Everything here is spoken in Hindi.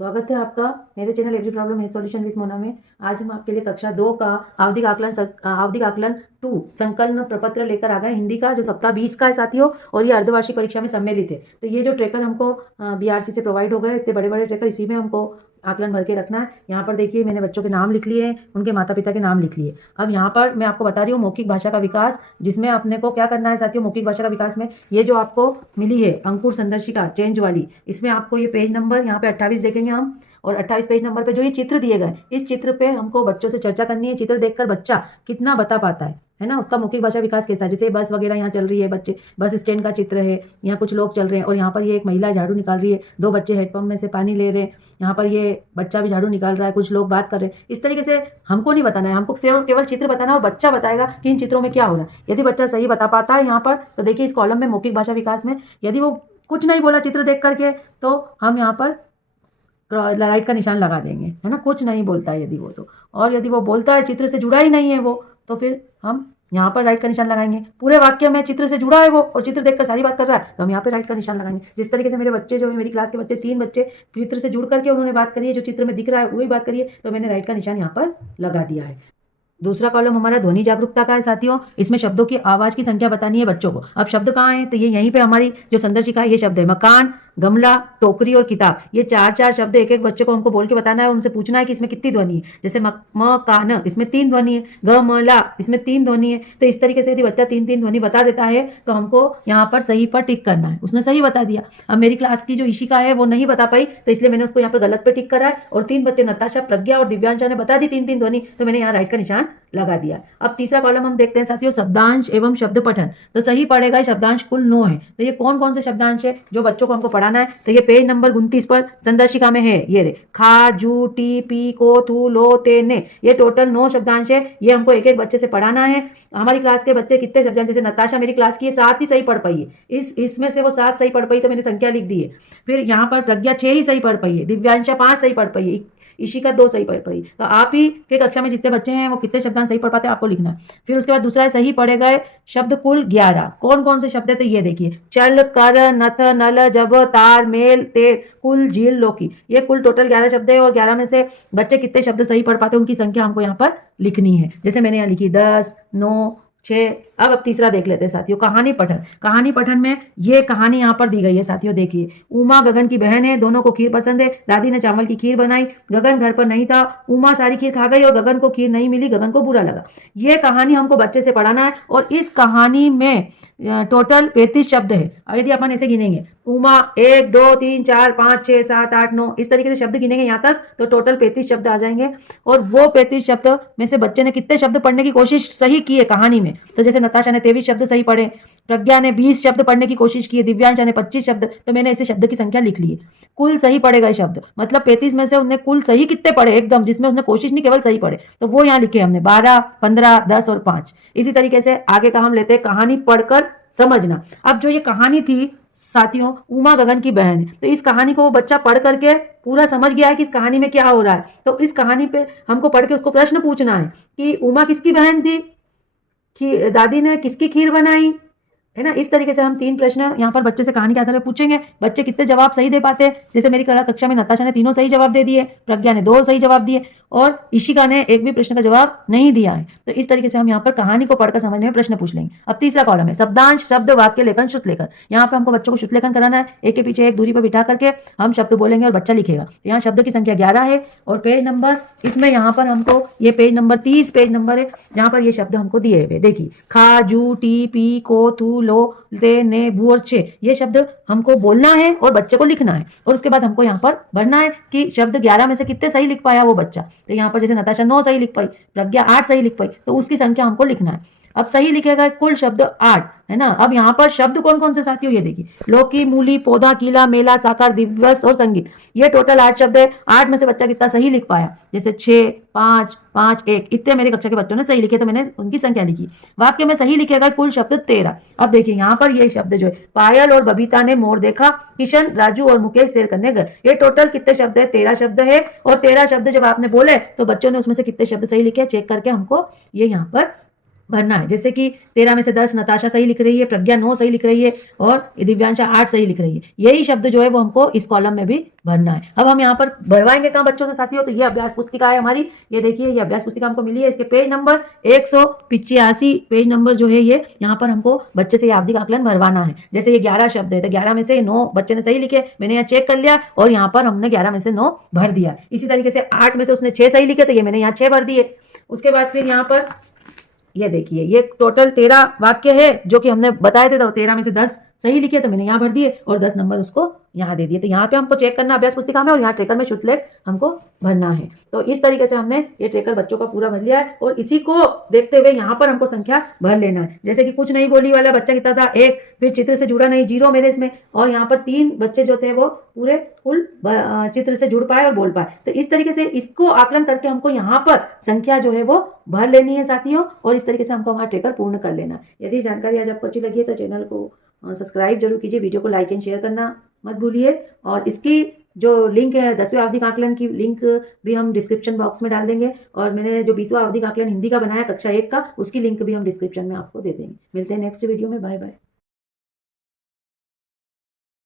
स्वागत है आपका मेरे चैनल एवरी प्रॉब्लम है सॉल्यूशन विद मोना में। आज हम आपके लिए कक्षा 2 का आवधिक आकलन 2 संकलन प्रपत्र लेकर आ गए हिंदी का, जो सप्ताह 20 का है साथियों, और ये अर्धवार्षिक परीक्षा में सम्मिलित है। तो ये जो ट्रेकर हमको बीआरसी से प्रोवाइड हो गए, इतने बड़े बड़े ट्रेकर, इसी में हमको आकलन भर के रखना है। यहाँ पर देखिए मैंने बच्चों के नाम लिख लिए हैं, उनके माता पिता के नाम लिख लिए। अब यहाँ पर मैं आपको बता रही हूँ मौखिक भाषा का विकास, जिसमें अपने को क्या करना है साथियों। मौखिक भाषा का विकास में ये जो आपको मिली है अंकुर संदर्शिका चेंज वाली, इसमें आपको ये पेज नंबर यहाँ पे 28 देखेंगे हम, और 28 पेज नंबर पे जो ये चित्र दिए गए, इस चित्र पे हमको बच्चों से चर्चा करनी है। चित्र देखकर बच्चा कितना बता पाता है ना, उसका मौखिक भाषा विकास कैसा है। जैसे बस वगैरह यहाँ चल रही है, बच्चे बस स्टैंड का चित्र है, यहाँ कुछ लोग चल रहे हैं, और यहाँ पर ये एक महिला झाड़ू निकाल रही है, 2 बच्चे हैंडपंप में से पानी ले रहे हैं, यहाँ पर ये बच्चा भी झाड़ू निकाल रहा है, कुछ लोग बात कर रहे हैं। इस तरीके से हमको नहीं बताना है, हमको केवल चित्र बताना है, और बच्चा बताएगा कि इन चित्रों में क्या हो रहा है। यदि बच्चा सही बता पाता है यहाँ पर, तो देखिए इस कॉलम में मौखिक भाषा विकास में यदि वो कुछ नहीं बोला चित्र देख करके, तो हम यहाँ पर राइट का निशान लगा देंगे, है ना। कुछ नहीं बोलता है यदि वो, तो और यदि वो बोलता है चित्र से जुड़ा ही नहीं है वो, तो फिर हम यहाँ पर राइट का निशान लगाएंगे। पूरे वाक्य में चित्र से जुड़ा है वो और चित्र देखकर सारी बात कर रहा है, तो हम यहाँ पे राइट का निशान लगाएंगे। जिस तरीके से मेरे बच्चे जो है, मेरी क्लास के बच्चे 3 बच्चे चित्र से जुड़ करके उन्होंने बात करी है, जो चित्र में दिख रहा है वही बात करी है, तो मैंने राइट का निशान यहाँ पर लगा दिया है। दूसरा कॉलम हमारा ध्वनि जागरूकता का है साथियों। इसमें शब्दों की आवाज की संख्या बतानी है बच्चों को। अब शब्द कहाँ है, तो ये यहीं पे हमारी जो संदर्शिका है, ये शब्द है मकान, गमला, टोकरी और किताब। ये 4 शब्द एक एक बच्चे को हमको बोल के बताना है, उनसे पूछना है कि इसमें कितनी ध्वनि है। जैसे मकान, इसमें 3 ध्वनि है, गमला, इसमें 3 ध्वनि है। तो इस तरीके से यदि बच्चा 3 ध्वनि बता देता है, तो हमको यहाँ पर सही पर टिक करना है। उसने सही बता दिया। अब मेरी क्लास की जो ईशिका है वो नहीं बता पाई, तो इसलिए मैंने उसको यहाँ पर गलत पे टिक करा है, और 3 बच्चे नताशा, प्रज्ञा और दिव्यांशा ने बता दी 3 ध्वनि, तो मैंने यहाँ राइट का निशान लगा दिया। अब तीसरा कॉलम हम देखते हैं साथियों, शब्दांश एवं शब्द पठन। तो सही पड़ेगा शब्दांश कुल 9 है। तो ये कौन कौन से शब्दांश है जो बच्चों को हमको पढ़ाना है, तो ये पेज नंबर 29 पर संदर्शिका में है। ये रे खा, जू, टी, पी, को, थू, लो, ते, ने, ये टोटल 9 शब्दांश है। ये हमको एक एक बच्चे से पढ़ाना है। हमारी क्लास के बच्चे कितने शब्दांश, जैसे नताशा मेरी क्लास की है 7 ही सही पढ़ पाई है, इसमें से वो 7 सही पढ़ पाई, तो मैंने संख्या लिख दी है। फिर यहाँ पर प्रज्ञा 6 ही सही पढ़ पाई है, दिव्यांशा 5 सही पढ़ पाई है, ईशिका 2 सही पढ़ पाई। तो आप ही के कक्षा में जितने बच्चे हैं वो कितने शब्दांश सही पढ़ पाते हैं आपको लिखना है। फिर उसके बाद दूसरा है सही पढ़े गए शब्द कुल 11। कौन कौन से शब्द है, तो ये देखिए चल, कर, नथ, नल, जब, तार, मेल, तेर, कुल, झील, लौकी। ये कुल टोटल 11 शब्द है, और 11 में से बच्चे कितने शब्द सही पढ़ पाते हैं उनकी संख्या हमको यहाँ पर लिखनी है। जैसे मैंने यहाँ लिखी 10, 9, 6। अब तीसरा देख लेते हैं साथियों, कहानी पठन। कहानी पठन में ये कहानी यहाँ पर दी गई है साथियों, देखिए। उमा गगन की बहन है, दोनों को खीर पसंद है। दादी ने चावल की खीर बनाई, गगन घर पर नहीं था, उमा सारी खीर खा गई और गगन को खीर नहीं मिली, गगन को बुरा लगा। ये कहानी हमको बच्चे से पढ़ाना है, और इस कहानी में टोटल 35 शब्द है। और यदि अपन ऐसे गिनेंगे, उमा 1, 2, 3, 4, 5, 6, 7, 8, 9, इस तरीके से शब्द गिनेंगे यहाँ तक, तो टोटल 35 शब्द आ जाएंगे। और वो 35 शब्द में से बच्चे ने कितने शब्द पढ़ने की कोशिश सही की है कहानी में, तो जैसे नताशा ने 23 शब्द सही पढ़े, प्रज्ञा ने 20 शब्द पढ़ने की कोशिश की है, दिव्यांशा ने 25 शब्द, तो मैंने ऐसे शब्द की संख्या लिख ली है। कुल सही पढ़े गए शब्द, मतलब 35 में से उन्होंने कुल सही कितने पढ़े एकदम, जिसमें उसने कोशिश नहीं केवल सही पढ़े, तो वो यहाँ लिखे हमने 12, 15, 10 और 5। इसी तरीके से आगे का हम लेते हैं कहानी पढ़कर समझना। अब जो ये कहानी थी साथियों, उमा गगन की बहन, तो इस कहानी को वो बच्चा पढ़ करके पूरा समझ गया है कि इस कहानी में क्या हो रहा है। तो इस कहानी पे हमको पढ़ के उसको प्रश्न पूछना है कि उमा किसकी बहन थी, दादी ने किसकी खीर बनाई, है ना। इस तरीके से हम 3 प्रश्न यहाँ पर बच्चे से कहानी के आधार पर पूछेंगे। बच्चे कितने जवाब सही दे पाते हैं, जैसे मेरी कक्षा में नताशा ने 3 सही जवाब दे दिए, प्रज्ञा ने 2 सही जवाब दिए, और ईशिका ने एक भी प्रश्न का जवाब नहीं दिया है। तो इस तरीके से हम यहाँ पर कहानी को पढ़कर समझने में प्रश्न पूछ लेंगे। अब तीसरा कॉलम है शब्दांश, शब्द, वाक्य लेखन, श्रुत लेखन। यहाँ पे हमको बच्चों को श्रुत लेखन कराना है। एक के पीछे एक दूरी पर बिठा करके हम शब्द बोलेंगे और बच्चा लिखेगा। तो यहाँ शब्द की संख्या 11 है, और पेज नंबर इसमें यहाँ पर हमको ये पेज नंबर 30 पेज नंबर है, जहाँ पर ये शब्द हमको दिए हुए देखिए, खा, जू, टी, पी, को, थू, लो, ते, ने, भू और छे। ये शब्द हमको बोलना है और बच्चे को लिखना है, और उसके बाद हमको यहाँ पर भरना है कि शब्द 11 में से कितने सही लिख पाया वो बच्चा। तो यहाँ पर जैसे नताशा 9 सही लिख पाई, प्रज्ञा 8 सही लिख पाई, तो उसकी संख्या हमको लिखना है। अब सही लिखेगा कुल शब्द 8, है ना। अब यहाँ पर शब्द कौन कौन से साथियों, ये देखिए, लौकी, मूली, पौधा, कीला, मेला, साकार, दिवस और संगीत। ये टोटल 8 शब्द है। 8 में से बच्चा कितना सही लिख पाया, जैसे 6, 5, 5, 1, इतने मेरे कक्षा के बच्चों ने सही लिखे, तो मैंने उनकी संख्या लिखी। वाक्य में सही लिखेगा कुल शब्द 13। अब देखिए यहाँ पर ये शब्द जो है, पायल और बबीता ने मोर देखा, किशन, राजू और मुकेश सैर करने गए। ये टोटल कितने शब्द है, 13 शब्द है। और 13 शब्द जब आपने बोले, तो बच्चों ने उसमें से कितने शब्द सही लिखे चेक करके हमको ये यहाँ पर भरना है। जैसे कि 13 में से 10 नताशा सही लिख रही है, प्रज्ञा 9 सही लिख रही है और दिव्यांशा 8 सही लिख रही है। यही शब्द जो है वो हमको इस कॉलम में भी भरना है। अब हम यहाँ पर भरवाएंगे कहाँ बच्चों से साथियों, तो ये अभ्यास पुस्तिका है हमारी। ये देखिए ये अभ्यास पुस्तिका हमको मिली है, इसके पेज नंबर 185 पेज नंबर जो है ये, यहाँ पर हमको बच्चे से ये आवधिक आकलन भरवाना है। जैसे ये 11 शब्द है तो 11 में से 9 बच्चे ने सही लिखे, मैंने यहाँ चेक कर लिया और यहाँ पर हमने 11 में से 9 भर दिया। इसी तरीके से 8 में से उसने 6 सही लिखे तो ये मैंने यहाँ 6 भर दिए। उसके बाद फिर यहाँ पर ये देखिए ये टोटल 13 वाक्य है जो कि हमने बताए थे, तो 13 में से 10 सही लिखे तो मैंने यहाँ भर दिए और 10 नंबर उसको यहाँ दे दिए। तो यहाँ पे हमको चेक करना अभ्यास पुस्तिका में और यहाँ ट्रेकर में शुद्धलेख हमको भरना है। तो इस तरीके से हमने ये ट्रेकर बच्चों का पूरा भर लिया है और इसी को देखते हुए यहाँ पर हमको संख्या भर लेना है। जैसे कि कुछ नहीं बोली वाला बच्चा कितना था 1, फिर चित्र से जुड़ा नहीं 0 मेरे इसमें, और यहाँ पर 3 बच्चे जो थे वो पूरे फुल चित्र से जुड़ पाए और बोल पाए। तो इस तरीके से इसको आकलन करके हमको यहाँ पर संख्या जो है वो भर लेनी है साथियों, और इस तरीके से हमको हमारा ट्रेकर पूर्ण कर लेना। यदि जानकारी आज आपको अच्छी लगी है तो चैनल को सब्सक्राइब जरूर कीजिए, वीडियो को लाइक एंड शेयर करना मत भूलिए, और इसकी जो लिंक है 10वें आवधिक आकलन की लिंक भी हम डिस्क्रिप्शन बॉक्स में डाल देंगे, और मैंने जो 20वां आवधिक आकलन हिंदी का बनाया कक्षा 1 का, उसकी लिंक भी हम डिस्क्रिप्शन में आपको दे देंगे। मिलते हैं नेक्स्ट वीडियो में, बाय बाय।